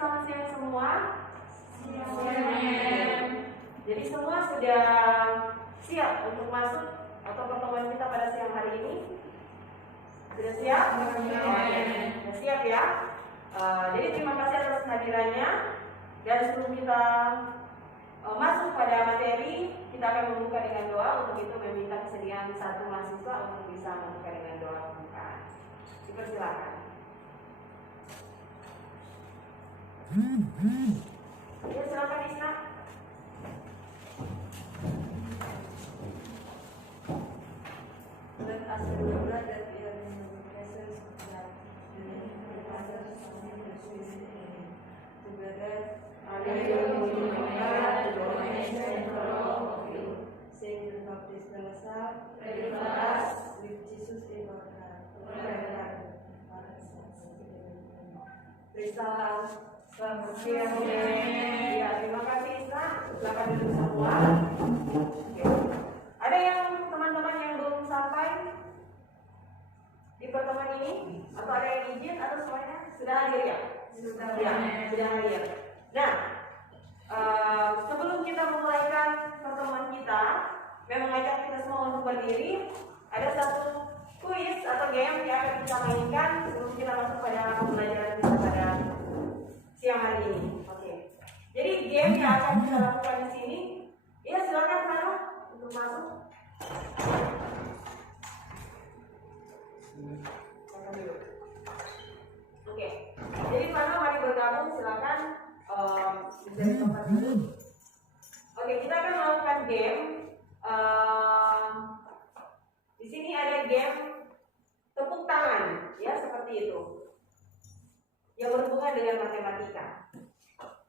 selamat siang semua. Jadi semua sudah siap untuk masuk atau pertemuan kita pada siang hari ini? Sudah siap? Sudah siap ya? Jadi terima kasih atas kehadirannya. Dan sebelum kita masuk pada materi, kita akan membuka dengan doa. Untuk itu meminta kesediaan satu mahasiswa untuk bisa membuka dengan doa pembukaan. Dipersilakan. Ya, silakan Isna. Let us remember that we are in the presence of God, the Father, Son, and the Spirit. Together, the donation for all of you. Saint John Baptist de la Salle, pray for us with Jesus in our heart. Praise the Lord. Selamat siang. Ya, terima kasih Isna. Silakan duduk semua. Oke. Ada yang teman-teman yang belum sampai di pertemuan ini, atau ada yang izin atau semuanya sudah hadir ya? Sudah hadir. Nah, sebelum kita memulaikan pertemuan kita, saya mengajak kita semua untuk berdiri. Ada satu kuis atau game yang akan kita mainkan sebelum kita masuk pada pembelajaran kita pada siang hari ini. Oke. Jadi game yang akan kita lakukan di sini, ya silakan Fano untuk masuk. Oke. Jadi Fano mari bergabung, silakan bisa di tempat dulu. Oke, kita akan melakukan game. Di sini ada game tepuk tangan, ya seperti itu, yang berhubungan dengan matematika.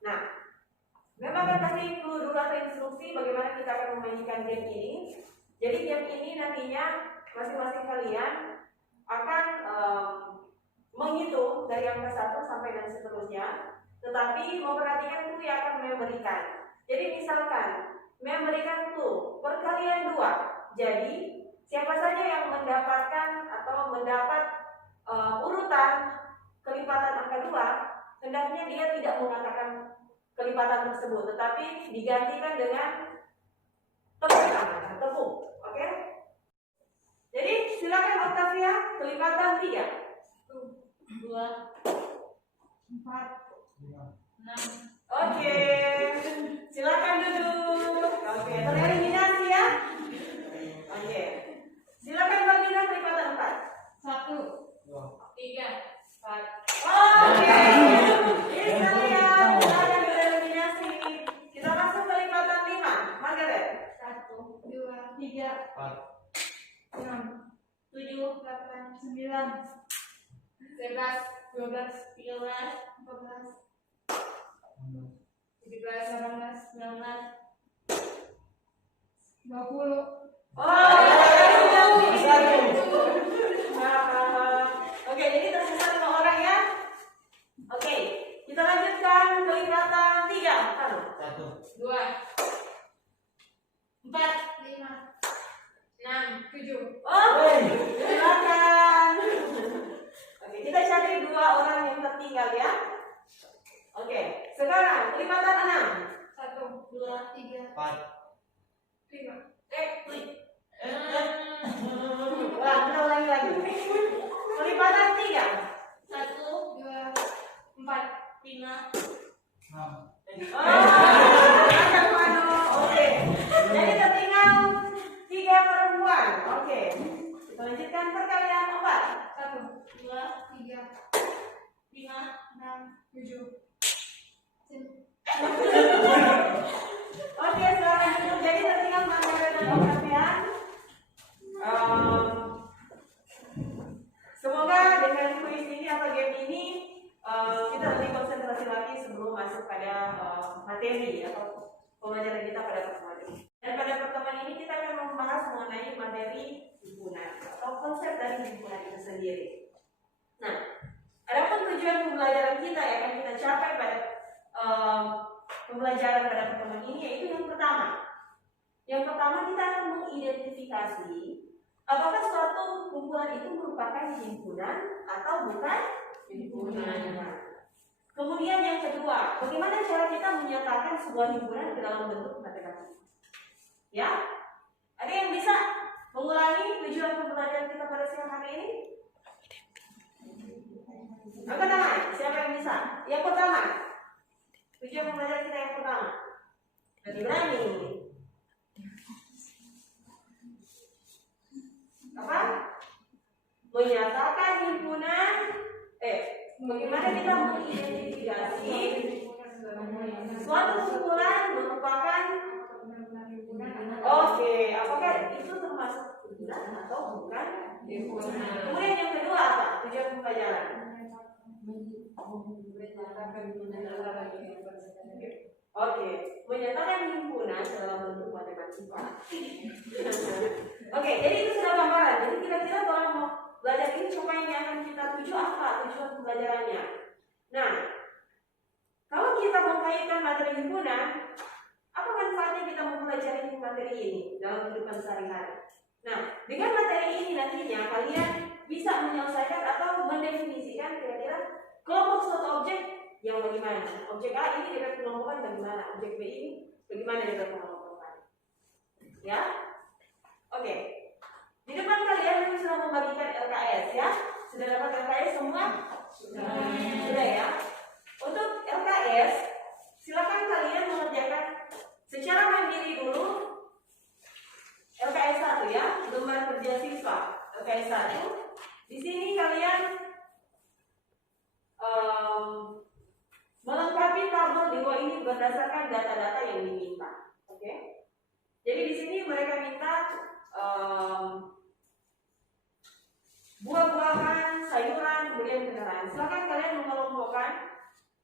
Nah, memang akan kasih clue dulu atau instruksi bagaimana kita akan memainkan game ini. Jadi game ini nantinya masing-masing kalian akan menghitung dari angka 1 sampai dan seterusnya. Tetapi memperhatikan clue yang akan memberikan. Jadi misalkan memberikan clue perkalian 2. Jadi siapa saja yang mendapatkan atau mendapat urutan kelipatan angka 2, hendaknya dia tidak mengatakan kelipatan tersebut, tetapi digantikan dengan tepuk tangan, tepuk. Oke? Jadi silakan Octavia, kelipatan 3. 2, 4, 6. Oke. Silakan duduk. Oke, tereliminasi ya. Oke. Silakan Mbak Dina, kelipatan 4. 1, 2, 3, 4. Oke. Ini kalian silakan tereliminasi. Kita masuk kelipatan 5. Margaret. 1, 2, 3, 4, 6, 7, 8, 9, 11, 12, 13, 14, 17, 18, 19, 20. Oke, jadi tersisa 5 orang ya. Oke, kita lanjutkan kelipatan 3. 1, 2, 4, 5, 6, 7. Oh, silakan. Oke, kita cari 2 orang yang tertinggal ya. Oke, sekarang kelipatan 6. 1, 2, 3, 4, 5. Wah, kita ulangi lagi. Kelipatan 3. 1, 2, 4, 5. 6, Ada Mano. Oke. Jadi tertinggal 3 perempuan. Oke. Kita lanjutkan perkalian 4. 1, 2, 3, 5, 6, 7. Oke, selamat duduk. Jadi tertinggal Margaret dan Octavia. Semoga dengan kuis ini atau game ini kita lebih konsentrasi lagi sebelum masuk pada materi atau pembelajaran kita pada pertemuan ini. Dan pada pertemuan ini kita akan membahas mengenai materi himpunan atau konsep dari himpunan itu sendiri. Nah, adapun tujuan pembelajaran kita yang akan kita capai pada pembelajaran pada pertemuan ini yaitu yang pertama. Yang pertama kita akan mengidentifikasi apakah suatu kumpulan itu merupakan himpunan atau bukan himpunan. Kemudian yang kedua, bagaimana cara kita menyatakan sebuah himpunan ke dalam bentuk matematika? Ya, ada yang bisa mengulangi tujuan pembelajaran kita pada siang hari ini? Angkat tangan, siapa yang bisa? Yang pertama, tujuan pembelajaran kita yang pertama. Berani. Apa? Menyatakan himpunan. Bagaimana kita mengidentifikasi suatu kumpulan merupakan. Oke, apakah itu termasuk himpunan atau bukan? Kemudian yang kedua apa? Tujuan pembelajaran. Oke, menyatakan himpunan dalam bentuk matematika. Oke, jadi itu sudah gambaran. Jadi kira-kira kalau mau belajar ini apa yang akan kita tuju, apa tujuan pembelajarannya? Nah, kalau kita mengkaitkan materi himpunan, apa manfaatnya kita mempelajari materi ini dalam kehidupan sehari-hari? Nah, dengan materi ini nantinya kalian bisa menyelesaikan atau mendefinisikan kira-kira kelompok suatu objek yang bagaimana. Objek A ini dapat dikelompokkan bagaimana, objek B ini bagaimana dapat dikelompokkan. Ya, oke. Di depan kalian sudah membagikan LKS ya. Sudah dapat LKS semua? Sudah ya. Untuk LKS, silakan kalian mengerjakan secara mandiri dulu. LKS 1 ya, lembar kerja siswa. LKS 1. Di sini kalian melengkapi tabel di bawah ini berdasarkan data-data yang diminta. Oke. Jadi di sini mereka minta buah-buahan, sayuran, kemudian kendaraan. Silakan kalian mengelompokkan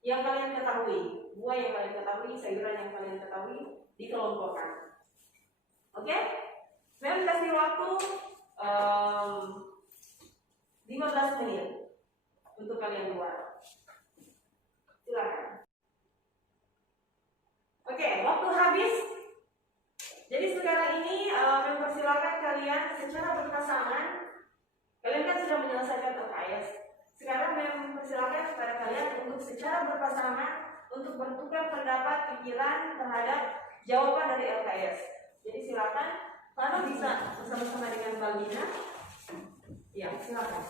yang kalian ketahui, buah yang kalian ketahui, sayuran yang kalian ketahui, dikelompokkan. Oke? Saya kasih waktu 15 menit untuk kalian buat. Silakan. Oke, waktu habis. Jadi sekarang ini mempersilakan kalian secara berpasangan. Kalian kan sudah menyelesaikan LKS. Sekarang mempersilakan kepada kalian untuk secara berpasangan untuk bertukar pendapat, pikiran terhadap jawaban dari LKS. Jadi silakan, lalu bisa bersama-sama dengan Balina. Ya, silakan.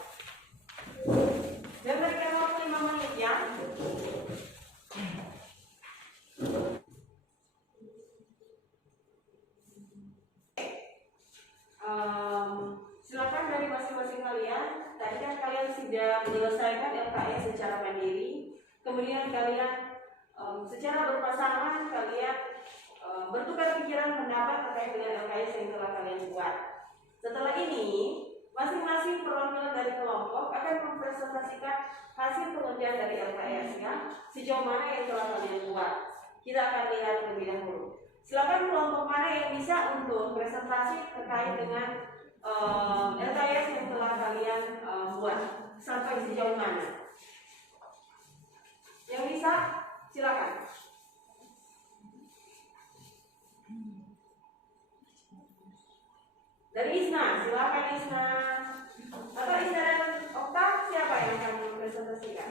Dan berikan waktu 5 menit ya. Silakan dari masing-masing kalian. Tadi kan kalian sudah menyelesaikan LKS secara mandiri. Kemudian kalian secara berpasangan kalian bertukar pikiran pendapat terkait dengan LKS yang telah kalian buat. Setelah ini, masing-masing perwakilan dari kelompok akan mempresentasikan hasil pengerjaan dari LKS ya, sejauh mana yang telah kalian buat. Kita akan lihat terlebih dahulu. Silakan kelompok mana yang bisa untuk presentasi terkait dengan LKS yang telah kalian buat sampai sejauh mana. Yang bisa, silakan. Dari Isna, silakan Isna. Atau Isna dan Okta, siapa yang akan mempresentasikan?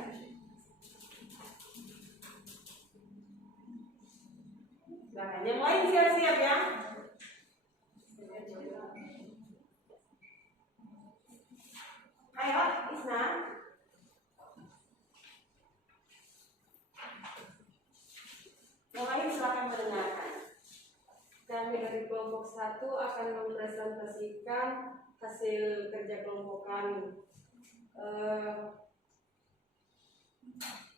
Silakan. Yang lain siap-siap ya. Ayo, Isna. Yang lain silakan mendengarkan. Kami dari kelompok 1 akan mempresentasikan hasil kerja kelompok kami.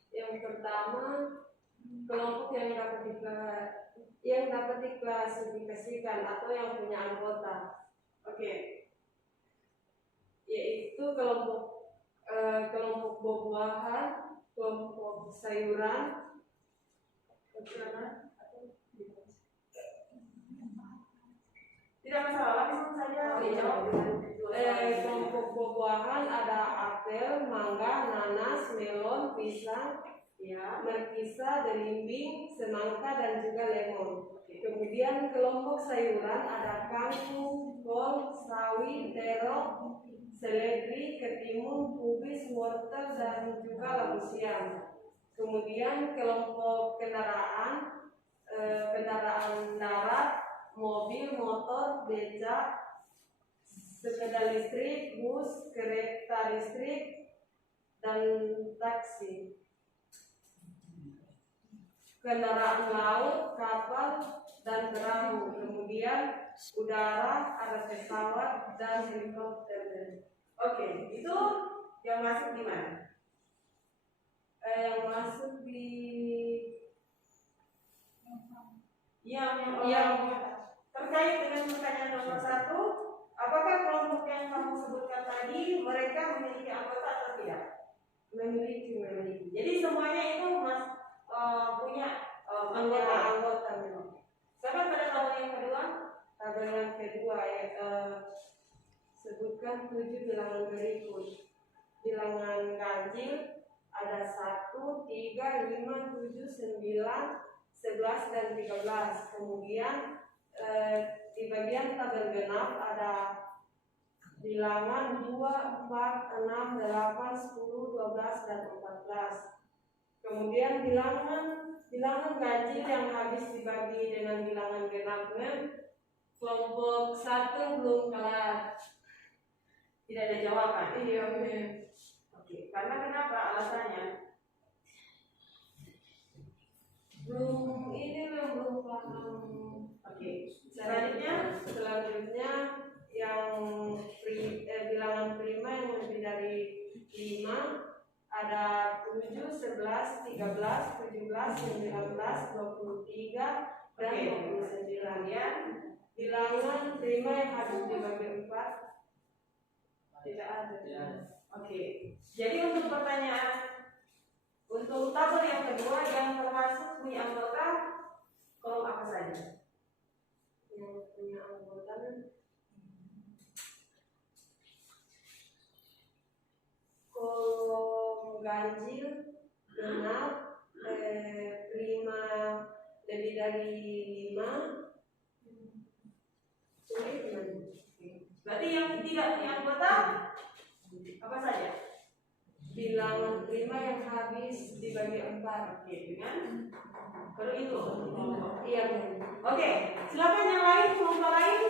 Yang pertama, kelompok yang dapat diklasifikasikan atau yang punya anggota. Oke. Yaitu kelompok buah-buahan, kelompok sayuran, tidak masalah, langsung saja dijawab dengan kelompok buah-buahan ada apel, mangga, nanas, melon, pisang, ya, markisa, belimbing, semangka dan juga lemon. Kemudian kelompok sayuran ada kangkung, kol, sawi, terong, seledri, ketimun, kubis, wortel dan juga labu siam. Kemudian kelompok kendaraan, kendaraan darat, mobil, motor, becak, sepeda listrik, bus, kereta listrik, dan taksi. Kendaraan laut, kapal, dan perahu. Kemudian udara, ada pesawat, dan helikopter. Oke, itu yang masuk di mana? Yang masuk di yang terkait dengan pertanyaan nomor 1, apakah kelompok yang kamu sebutkan tadi mereka memiliki anggota atau tidak? memiliki. Jadi semuanya itu punya anggota. Anggota. Sampai pada tabel yang kedua, Tabel yang kedua sebutkan 7 bilangan berikut. Bilangan ganjil ada 1, 3, 5, 7, 9, 11, dan 13. Kemudian di bagian tabel genap ada bilangan 2, 4, 6, 8, 10, 12, dan 14. Kemudian bilangan ganjil yang habis dibagi dengan bilangan genapnya, kelompok 1 belum kelar. tidak ada jawaban. Iya. Oke, karena kenapa alasannya? Belum paham. Oke, selanjutnya yang bilangan prima yang lebih dari 5 ada 7, 11, 13, 17, 19, 23, dan 29. ya. Bilangan prima yang harus dibagi 4 tidak ada. Oke, jadi untuk pertanyaan untuk tabel yang kedua yang termasuk punya anggota kolom apa saja? Yang punya anggota kolom ganjil, genap, prima lebih dari 5. Berarti yang tidak punya anggota apa saja? Bilangan prima yang habis dibagi 4. Oke, dengan baru itu. Iya. Oke, silakan yang lain, kelompok lain.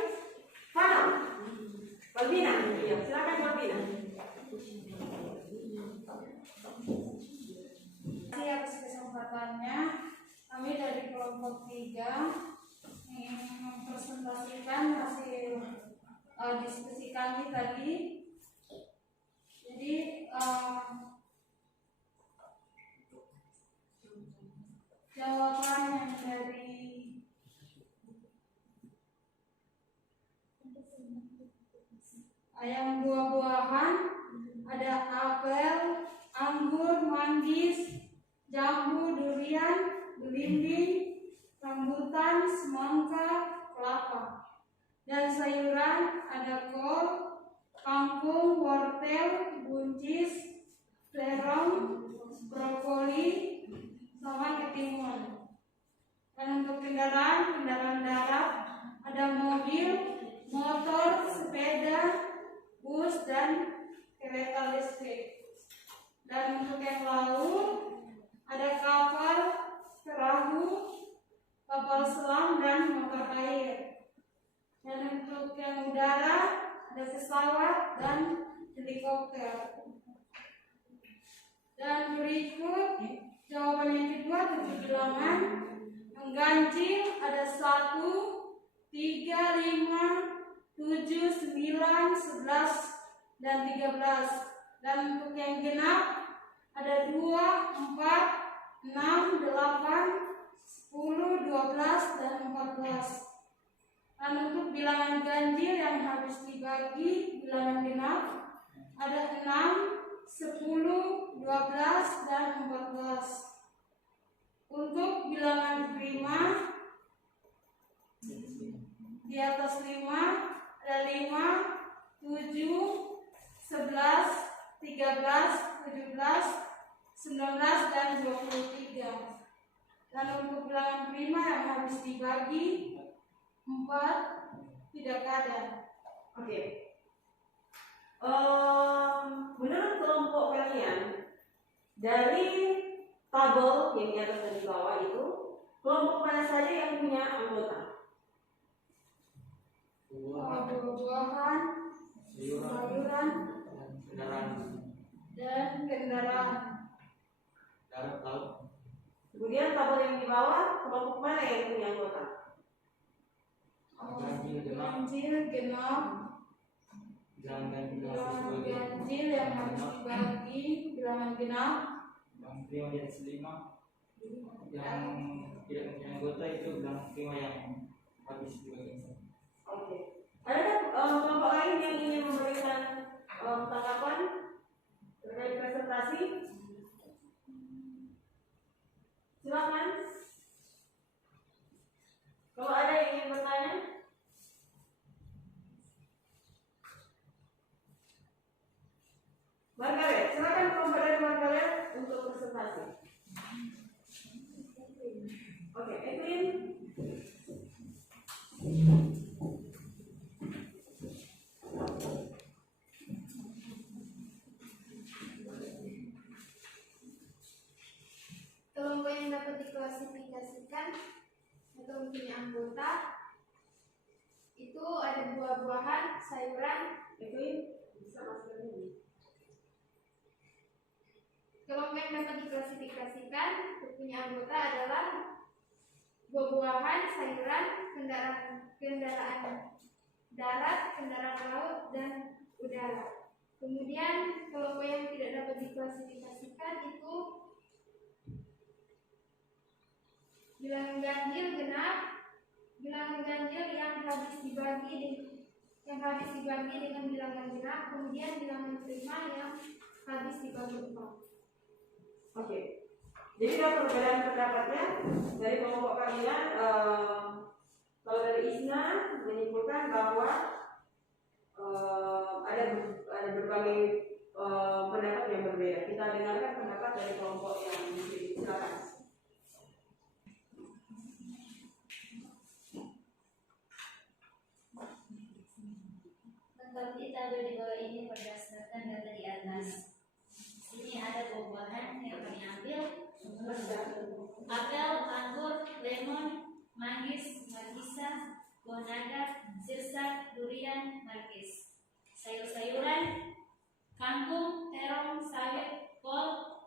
Mana? Balbina. Iya, silakan Balbina. Terima kasih atas kesempatannya. Kami dari kelompok 3 ingin mempresentasikan hasil diskusi kami tadi. Jadi jawaban yang dari yang buah-buahan ada apel, anggur, manggis, jambu, durian, belimbing, rambutan, semangka, kelapa. Dan sayuran ada kol, kangkung, wortel, buncis, terong, brokoli, sama ketimun. Dan untuk kendaraan darat ada mobil, motor, sepeda, bus, dan kereta listrik. Dan untuk yang laut ada kapal, perahu, kapal selam, dan motor air. Dan untuk yang udara ada pesawat dan helikopter. Dan berikut jawaban yang kedua 7 bilangan. Yang ganjil ada 1, 3, 5, 7, 9, 11, dan 13. Dan untuk yang genap ada 2, 4, 6, 8, 10, 12, dan 14. Dan untuk bilangan ganjil yang habis dibagi bilangan genap ada 6, 10, 12, dan 14. Untuk bilangan prima di atas 5 ada 5, 7, 11, 13, 17, 19, dan 23. Dan untuk bilangan prima yang habis dibagi 4 tidak ada. Oke. Menurut kelompok kalian dari tabel tabel yang di atas dan di bawah itu kelompok mana saja yang punya anggota? Buah-buahan, sayuran, Kendaraan dan kendaraan. darat laut. Kemudian tabel yang di bawah kelompok mana yang punya anggota? Ganjil genap. Ganjil genap, Jangan ganti bilangan sebagai ganjil yang harus dibagi, bilangan genap, yang prima di atas 5. Yang tidak punya anggota itu bilang prima yang habis dibagi. Oke. Adakah kelompok lain yang ingin memberikan tanggapan terkait presentasi? Silakan. Kalau ada yang ingin bertanya, Margaret, silakan kelompok dari Margaret untuk presentasi. Oke, Edwin. Kelompok yang dapat diklasifikasikan atau mempunyai anggota itu ada buah-buahan, sayuran. Edwin, bisa masuk ini. Kelompok yang dapat diklasifikasikan mempunyai anggota adalah buah-buahan, sayuran, kendaraan darat, kendaraan laut, dan udara. Kemudian kelompok yang tidak dapat diklasifikasikan itu bilangan ganjil genap, bilangan ganjil yang habis dibagi dengan bilangan genap, kemudian bilangan prima yang habis dibagi 4. Oke. Jadi kalau perbedaan pendapatnya dari kelompok kalian, kalau dari Isna menyimpulkan bahwa ada berbagai pendapat yang berbeda. Kita dengarkan pendapat dari kelompok yang silakan. Mengkaji tabel di bawah ini berdasarkan data di atas. Sini ada buah-buahan yang kami ambil: apel, anggur, lemon, manggis, markisa, buah naga, sirsak, durian, markis. Sayur-sayuran: kangkung, terong, sawit, kol,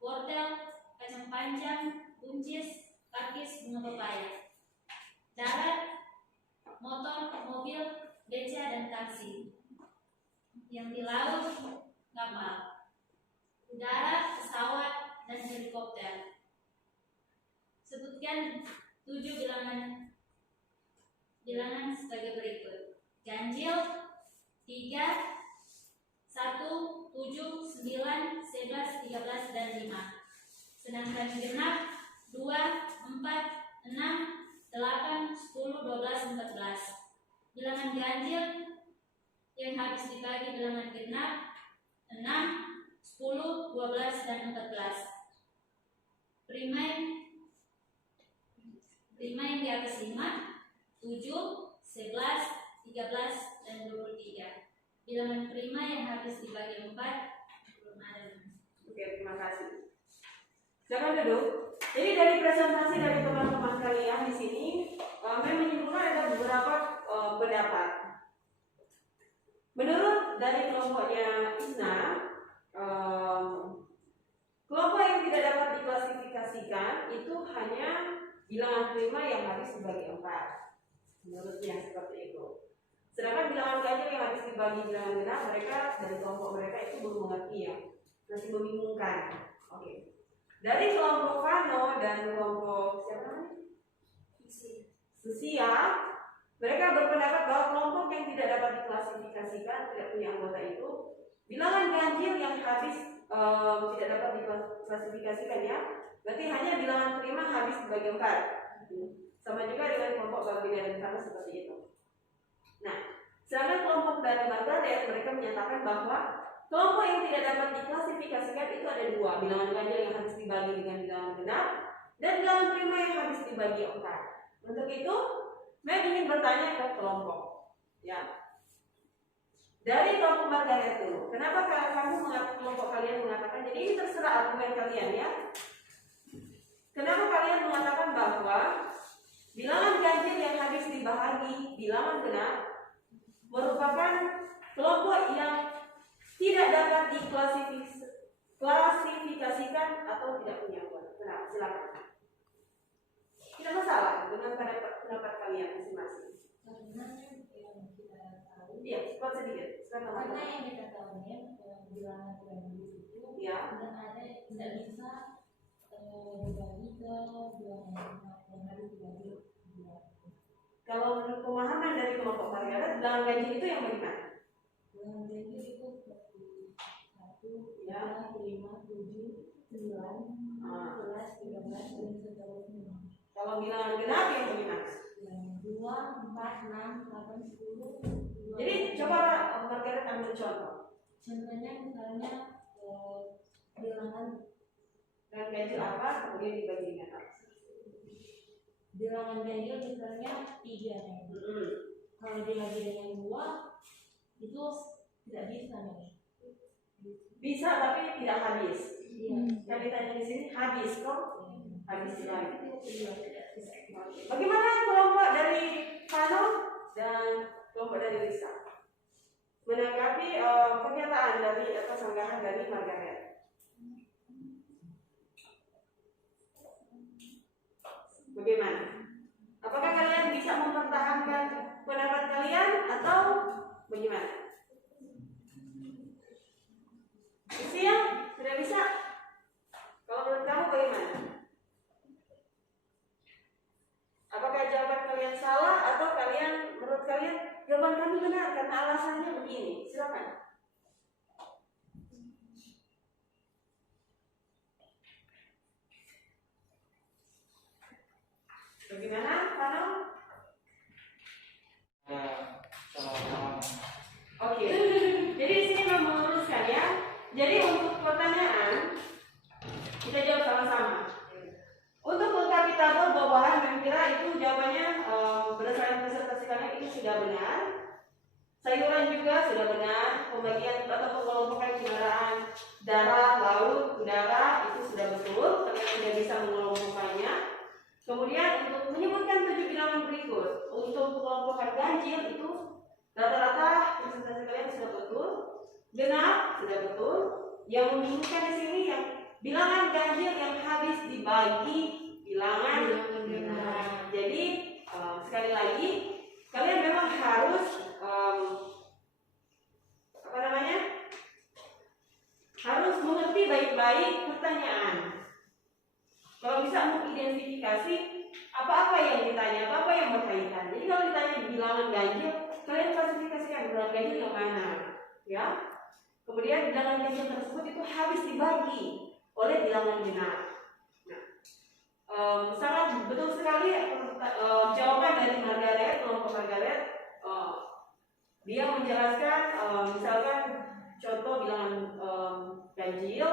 wortel, kacang panjang, buncis, pakis, bunga pepaya. Darat: motor, mobil, beca, dan taksi. Yang di laut: kapal. Udara: pesawat, dan helikopter. Sebutkan 7 bilangan sebagai berikut: ganjil 3, 1, 7, 9, 11, 13, dan 5. Sedangkan genap 2, 4, 6, 8, 10, 12, 14. Bilangan ganjil yang habis dibagi bilangan genap 6, 10, 12, dan 14. Prima yang di atas 5, 7, 11, 13, dan 23. Bilangan prima yang habis dibagi 4 belum ada. Oke, terima kasih. Silakan duduk. Jadi dari presentasi dari teman-teman kalian di sini, kami menyimpulkan ada beberapa pendapat. Menurut dari kelompoknya Isna, kelompok yang tidak dapat diklasifikasikan itu hanya bilangan prima yang habis dibagi 4. Menurutnya seperti itu. Sedangkan bilangan ganjil yang habis dibagi bilangan genap, mereka dari kelompok mereka itu belum mengerti ya, masih membingungkan. Oke. Dari kelompok Fano dan kelompok siapa namanya? Susia, mereka berpendapat bahwa kelompok yang tidak dapat diklasifikasikan, tidak punya anggota itu, bilangan ganjil yang habis tidak dapat diklasifikasikan ya, berarti hanya bilangan prima habis dibagi 4. Sama juga dengan kelompok Babina dan sama seperti itu. Nah, sedangkan kelompok dari Margaret, mereka menyatakan bahwa kelompok yang tidak dapat diklasifikasikan itu ada 2, bilangan ganjil yang habis dibagi dengan bilangan genap dan bilangan prima yang habis dibagi 4. Untuk itu, saya ingin bertanya ke kelompok, ya. Dari kelompok Margaret dulu, kenapa kelompok kalian mengatakan? Jadi ini terserah argumen kalian ya. bilangan genap merupakan kelompok yang tidak dapat diklasifikasikan atau tidak punya anggota. Kenapa? Silakan. Tidak masalah dengan pendapat kalian masing-masing. Karena yang kita tahu, Iya, cepat sedikit. karena Silakan. yang kita tahunya bilangan triangulis itu Ya. tidak ada, tidak bisa dibagi ke bilangan yang harus dibagi dua. Kalau menurut pemahaman dari kelompok Margaret, bilangan ganjil itu yang bagaimana? Bilangan ganjil itu seperti 1, Ya. 2, 5, 7, 9, 11, 13 dan seterusnya. Kalau bilangan genap yang bagaimana? Yang 2, 4, 6, 8, 10. Jadi coba Margaret ambil contoh. Contohnya misalnya bilangan Dan ganjil apa? Kemudian dibagi dengan apa? bilangan ganjil misalnya 3 nih. Kalau dibagi dengan 2 itu tidak bisa nih. Bisa tapi tidak habis. Iya. Yang ditanya di sini habis kok? Habis lagi. Iya, tidak bisa. Bagaimana kelompok dari Pano dan kelompok dari Lisa menanggapi pernyataan dari atau sanggahan dari Margaret? Bagaimana? Apakah kalian bisa mempertahankan pendapat kalian atau bagaimana? Bisa ya? Sudah bisa? Kalau menurut kamu bagaimana? Apakah jawaban kalian salah atau menurut kalian jawaban kami benar karena alasannya begini? Silakan. Bagaimana, Pano? Sama-sama. Oke. Jadi di sini mau meluruskan ya. Jadi untuk pertanyaan kita jawab sama-sama. Untuk melengkapi tabel buah-buahan, kami kira itu jawabannya berdasarkan presentasi kalian itu sudah benar. Sayuran juga sudah benar. Pembagian atau pengelompokan kendaraan darat, laut, udara itu sudah betul. Kalian sudah bisa mengelompokkannya. Kemudian untuk menyebutkan 7 bilangan berikut, untuk pengelompokan ganjil itu rata-rata presentasi kalian sudah betul. Genap sudah betul. Yang membingungkan di sini yang bilangan ganjil yang habis dibagi bilangan genap. Jadi sekali lagi kalian memang harus harus mengerti baik-baik pertanyaan. Kalau bisa mengidentifikasi apa-apa yang ditanya, apa-apa yang berkaitan. Jadi kalau ditanya bilangan ganjil, kalian klasifikasikan bilangan ganjil yang mana, ya. Kemudian bilangan ganjil tersebut itu habis dibagi oleh bilangan genap. Nah, sangat betul sekali jawaban dari Margaret, kelompok Margaret. Dia menjelaskan, misalkan contoh bilangan ganjil,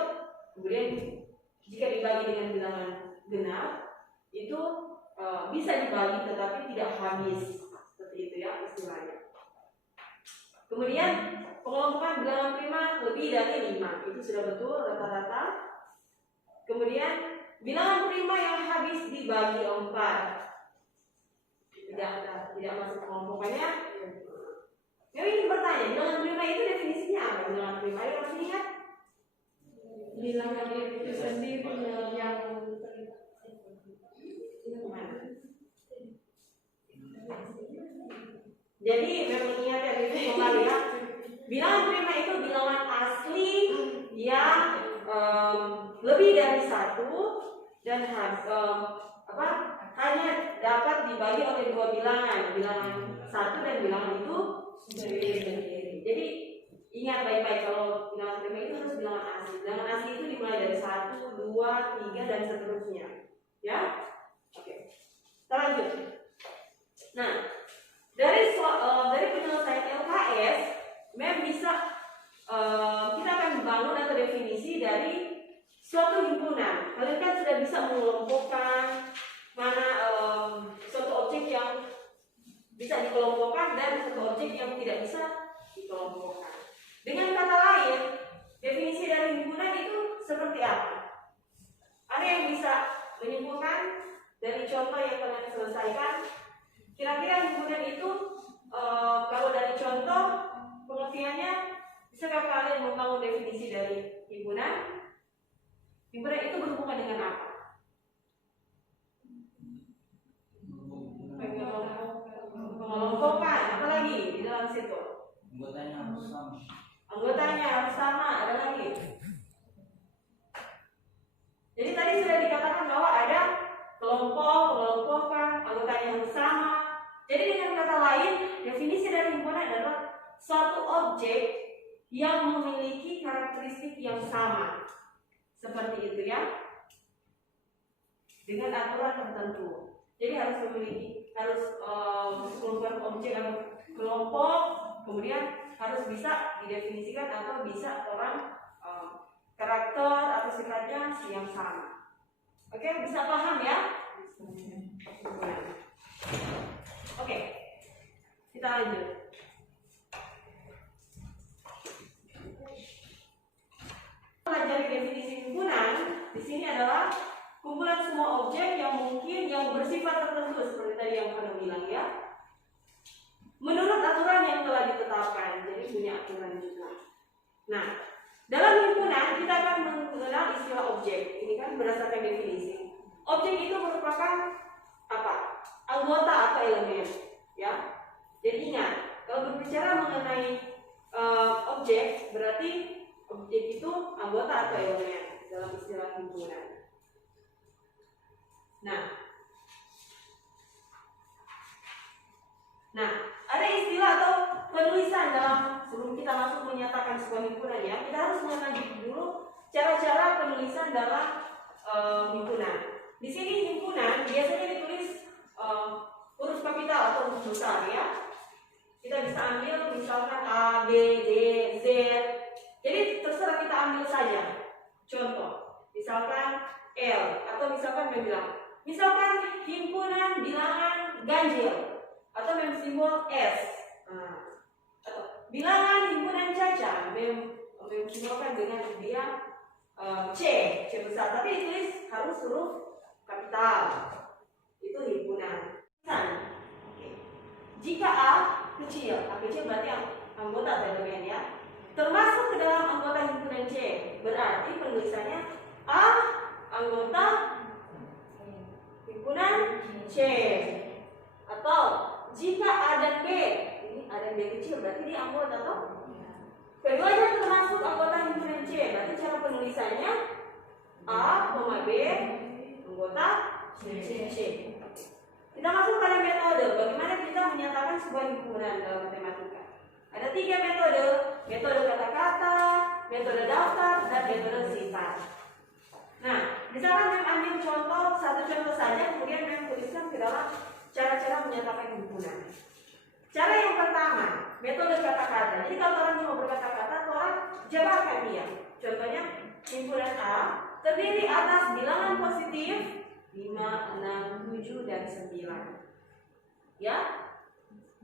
kemudian jika dibagi dengan bilangan genap itu bisa dibagi tetapi tidak habis, seperti itu ya istilahnya. Kemudian pengelompokan bilangan prima lebih dari 5 itu sudah betul rata-rata. Kemudian bilangan prima yang habis dibagi 4 tidak masuk pengelompokannya. Yang ingin bertanya, bilangan prima itu definisinya apa? Bilangan prima itu masih ingat? Bilangan itu sendiri yang jadi memang ingat ya itu kembali ya. Bilangan prima itu bilangan asli yang lebih dari 1 dan hanya dapat dibagi oleh 2 bilangan 1 dan bilangan itu sendiri. Jadi ingat baik-baik kalau bilangan prima itu harus bilangan asli. Bilangan asli itu dimulai dari 1, 2, 3 dan seterusnya. Ya, oke. Kita lanjut. Nah, dari penyelesaian LKS, bisa kita akan membangun atau definisi dari suatu himpunan. Kalian kan sudah bisa mengelompokkan mana suatu objek yang bisa dikelompokkan dan suatu objek yang tidak bisa dikelompokkan. Dengan kata lain, definisi dari himpunan itu seperti apa? Ada yang bisa menyimpulkan dari contoh yang kalian selesaikan? Kira-kira himpunan itu Contoh pengertiannya, bisakah kalian membangun definisi dari himpunan? Himpunan itu berhubungan dengan apa? Pengelompokan, apa lagi di dalam situ? Anggotanya harus sama. Anggotanya harus sama, ada lagi. Jadi tadi sudah dikatakan bahwa ada kelompok, pengelompokan, anggotanya harus sama. Jadi dengan kata lain, definisi dari himpunan adalah suatu objek yang memiliki karakteristik yang sama. Seperti itu ya. Dengan aturan tertentu. Jadi harus merupakan objek atau kelompok, kemudian harus bisa didefinisikan atau bisa orang karakter atau sifatnya yang sama. Oke, bisa paham ya? Oke, kita lanjut. Pelajari definisi himpunan di sini adalah kumpulan semua objek yang mungkin yang bersifat tertentu seperti tadi yang pernah bilang ya. Menurut aturan yang telah ditetapkan, jadi punya aturan juga. Nah, dalam himpunan kita akan mengenal istilah objek. Ini kan berdasarkan definisi. Objek itu merupakan apa? Anggota atau elemen, ya. Jadi ingat, kalau berbicara mengenai objek, berarti objek itu anggota atau elemen dalam istilah himpunan. Nah, ada istilah atau penulisan dalam sebelum kita masuk menyatakan sebuah himpunan ya, kita harus mengenal dulu cara-cara penulisan dalam himpunan. Di sini himpunan biasanya ditulis huruf kapital atau huruf besar ya. Kita bisa ambil misalkan A, B, D, Z. Jadi terserah kita ambil saja. Contoh, misalkan L atau misalkan bilang, misalkan himpunan bilangan ganjil atau simbol S. Atau bilangan himpunan caca simbolkan dengan dia C besar, tapi ditulis harus huruf kapital. Itu himpunan. Jika A kecil berarti anggota atau elemen ya, termasuk ke dalam anggota himpunan C, berarti penulisannya A anggota himpunan C. Atau jika A dan B, ini A dan B kecil berarti dia anggota atau keduanya termasuk anggota himpunan C, berarti cara penulisannya A, B anggota C. Kita masuk pada metode. Bagaimana kita menyatakan sebuah himpunan dalam matematika? Ada 3 metode: metode kata-kata, metode daftar, dan metode sifat. Nah, misalkan ambil satu contoh saja, kemudian tuliskan ke dalam cara-cara menyatakan himpunan. Cara yang pertama, metode kata-kata. Jadi kalau orang mau berkata-kata, orang jabarkan dia. Contohnya, himpunan A terdiri atas bilangan positif 5, 6, 7, dan 9. Ya,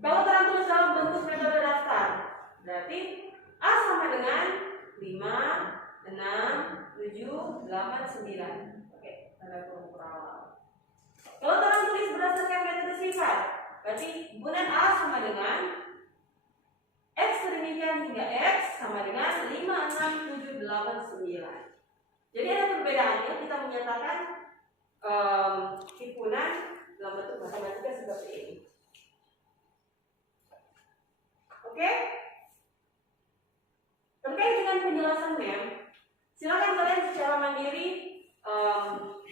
kalau orang tulis dalam bentuk metode daftar, berarti A sama dengan 5, 6, 7, 8, 9. Oke, tanda kurung awal. Kalau orang tulis berdasarkan metode sifat, berarti himpunan A sama dengan X sedemikian hingga X sama dengan 5, 6, 7, 8, 9. Jadi ada perbedaannya kita menyatakan himpunan dalam bentuk matematika seperti ini. Oke? Terkait dengan penjelasan MEM, silakan kalian secara mandiri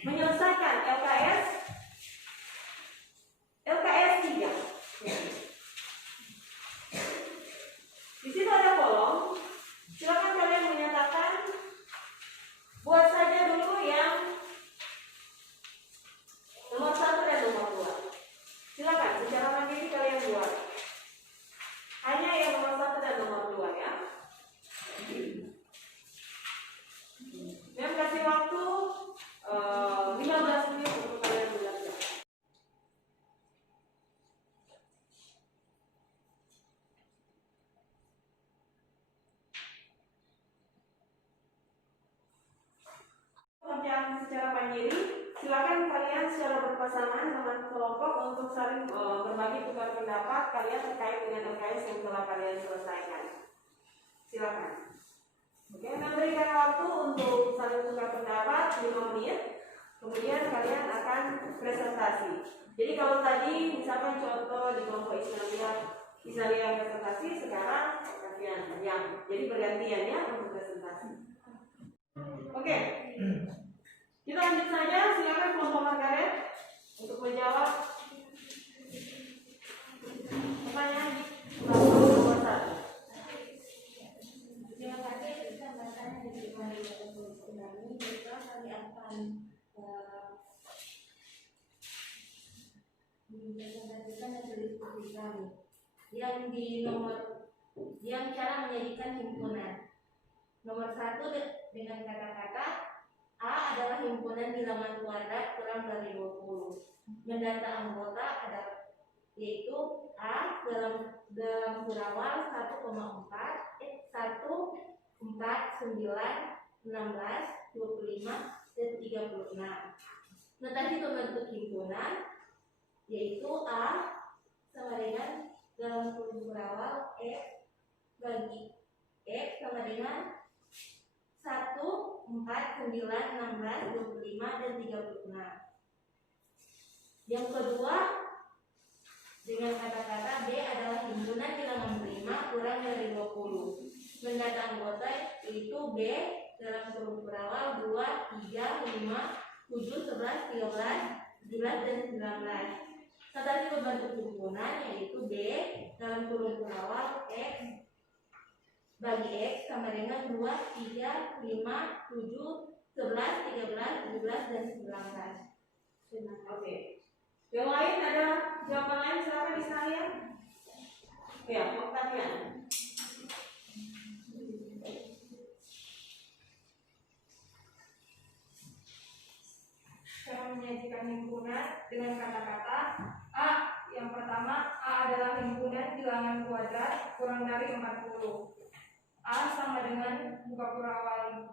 menyelesaikan LKS 3. Di situ ada kolom. Silakan kalian menyatakan, buat saja dulu yang nomor 1 dan nomor 2. Silakan secara mandiri kalian buat. Hanya yang nomor 1 dan nomor 2 ya. Saya kasih waktu 15 menit untuk kalian belajar. Pekerjaan secara mandiri, silakan kalian secara berpas bersamaan sama kelompok untuk saling berbagi tukar pendapat kalian terkait dengan LKS yang telah kalian selesaikan. Silakan. Oke, memberikan waktu untuk saling tukar pendapat 5 menit. Kemudian kalian akan presentasi. Jadi kalau tadi misalkan contoh di kelompok Islamia presentasi, sekarang kalian yang. Jadi bergantian ya untuk presentasi. Oke. Kita lanjut saja, silakan kelompok Margaret untuk menjawab pertanyaan nomor 1. Terima kasih atas kesempatan yang diberikan oleh kami. Baiklah, kami akan mempresentasikan hasil diskusi kami yang cara menjadikan himpunan. Nomor 1 dengan kata-kata A adalah himpunan bilangan kuadrat kurang dari 20. Mendata anggota ada yaitu A dalam kurawal 1,4, 1, 4, 9, 16, 25, dan 36. Notasi pembentuk himpunan yaitu A sama dengan dalam kurung kurawal X bagi X sama dengan 1, 4, 9, 16, 25, dan 36. Yang kedua, dengan kata-kata B adalah himpunan bilangan prima kurang dari 20. Mendata anggota yaitu B dalam kurung kurawal 2, 3, 5, 7, 11, 13, 17, dan 19. Notasi pembentuk himpunan yaitu B dalam kurung kurawal X bagi X sama dengan 2, 3, 5, 7, 11, 13, 17, dan 19. Oke. Yang lain ada jawaban lain, silakan di sekalian. Ya, pertanyaan. Cara menyajikan himpunan dengan kata-kata A. Yang pertama, A adalah himpunan bilangan kuadrat kurang dari 40. A sama dengan buka kurawal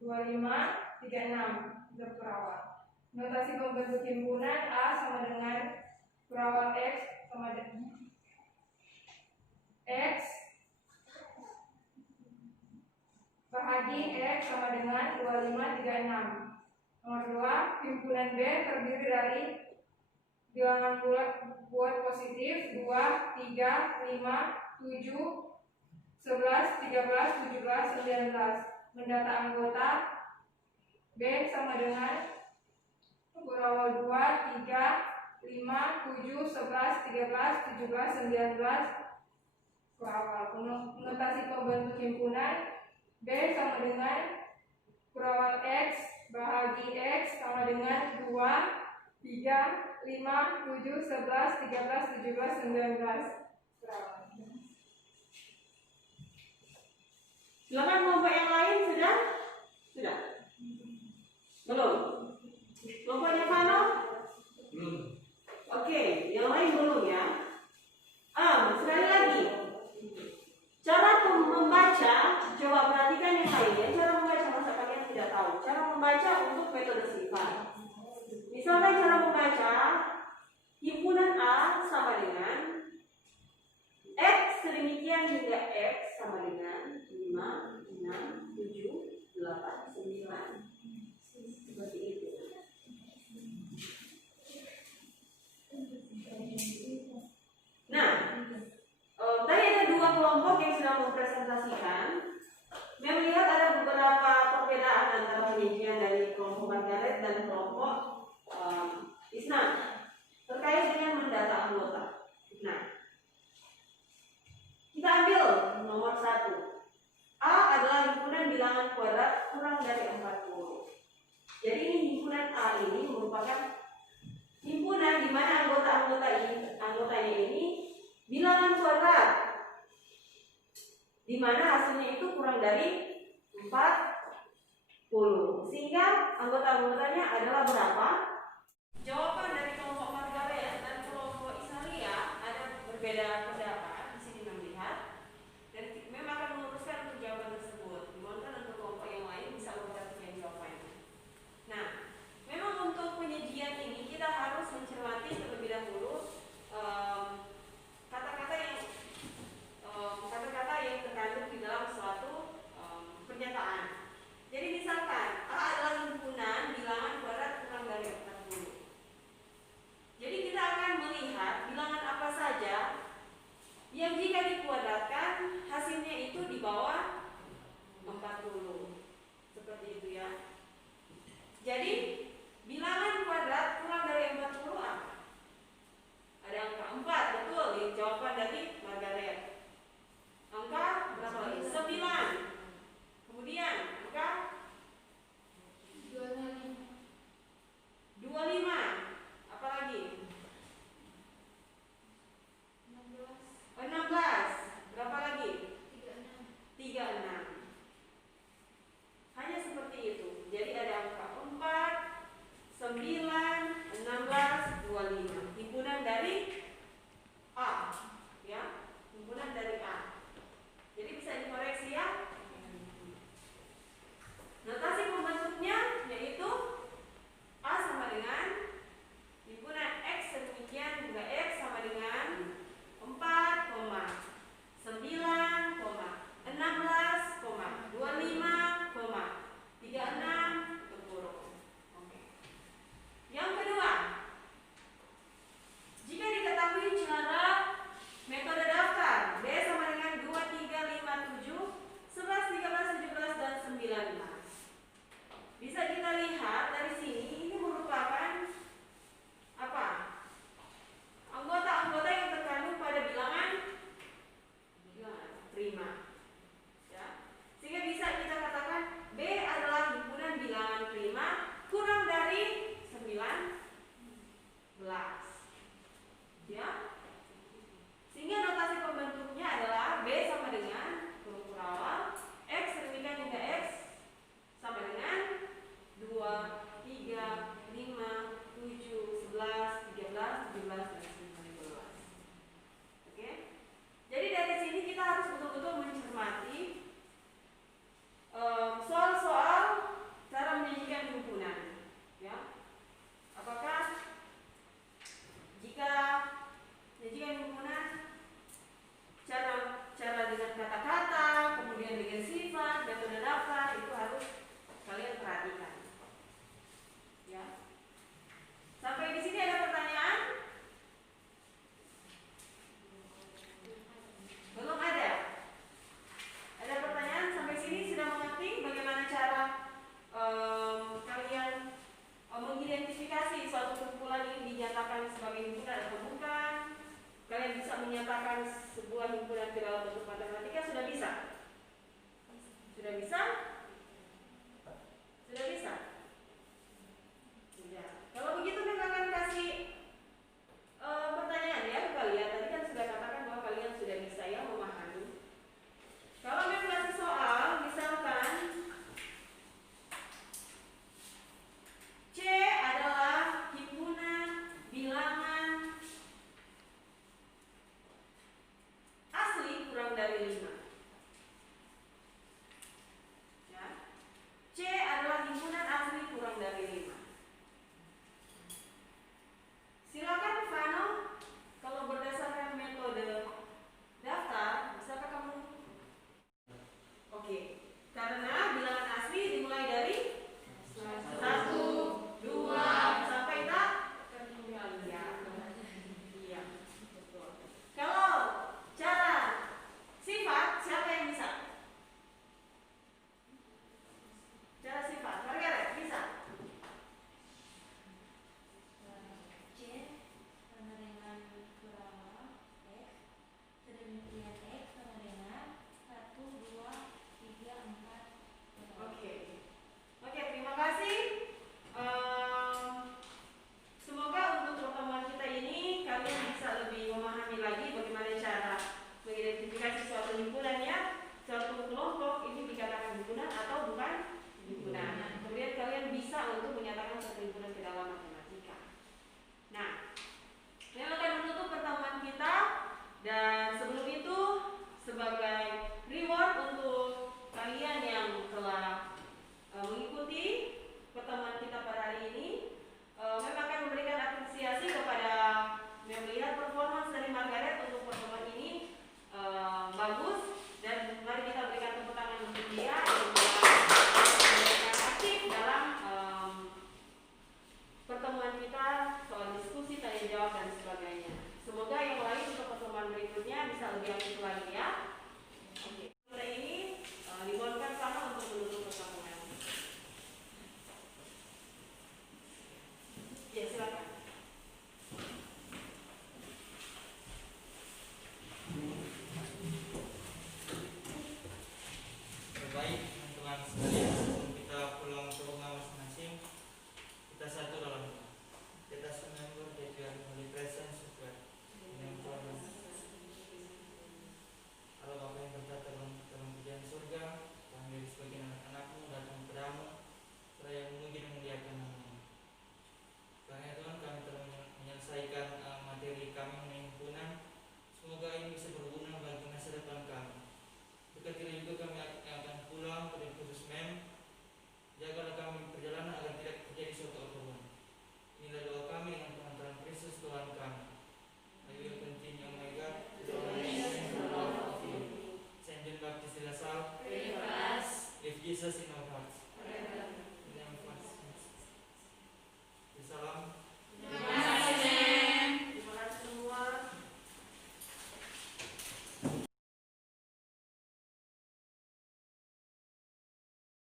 25, 36 buka kurawal. Notasi pembentuk himpunan A sama dengan kurawal X sama dengan X bahagi X sama dengan 25, 36. Nomor 2, himpunan B terdiri dari bilangan bulat positif 2, 3, 5, 7, 11, 13, 17, 19. Mendata anggota B sama dengan kurawal 2, 3, 5, 7, 11, 13, 17, 19 kurawal. Notasi pembentuk himpunan B sama dengan kurawal X bahagi X sama dengan 2, 3, 5, 7, 11, 13, 17, 19 kurawal. Silakan kelompok yang lain sudah? Sudah? Belum? Kelompoknya Vano? Belum. Oke, yang lain belum ya? Sekali lagi. Cara membaca, coba perhatikan yang lainnya. Cara membaca masa kalian tidak tahu. Cara membaca untuk metode sifat. Misalnya cara membaca himpunan A sama dengan X sedemikian hingga X sama dengan 5, 6, 7, 8, 9. Seperti itu. Nah, tadi ada 2 kelompok yang sedang mempresentasikan. Saya melihat ada beberapa perbedaan antara penyajian dari kelompok Margaret dan kelompok Islam terkait dengan mendata anggota. Nah, kita ambil nomor 1. A adalah himpunan bilangan kuadrat kurang dari 40. Jadi ini himpunan A ini merupakan himpunan di mana anggotanya ini bilangan kuadrat, di mana hasilnya itu kurang dari 40. Sehingga anggota-anggotanya adalah berapa? Jawaban dari kelompok Margaret dan kelompok Isalia ada berbeda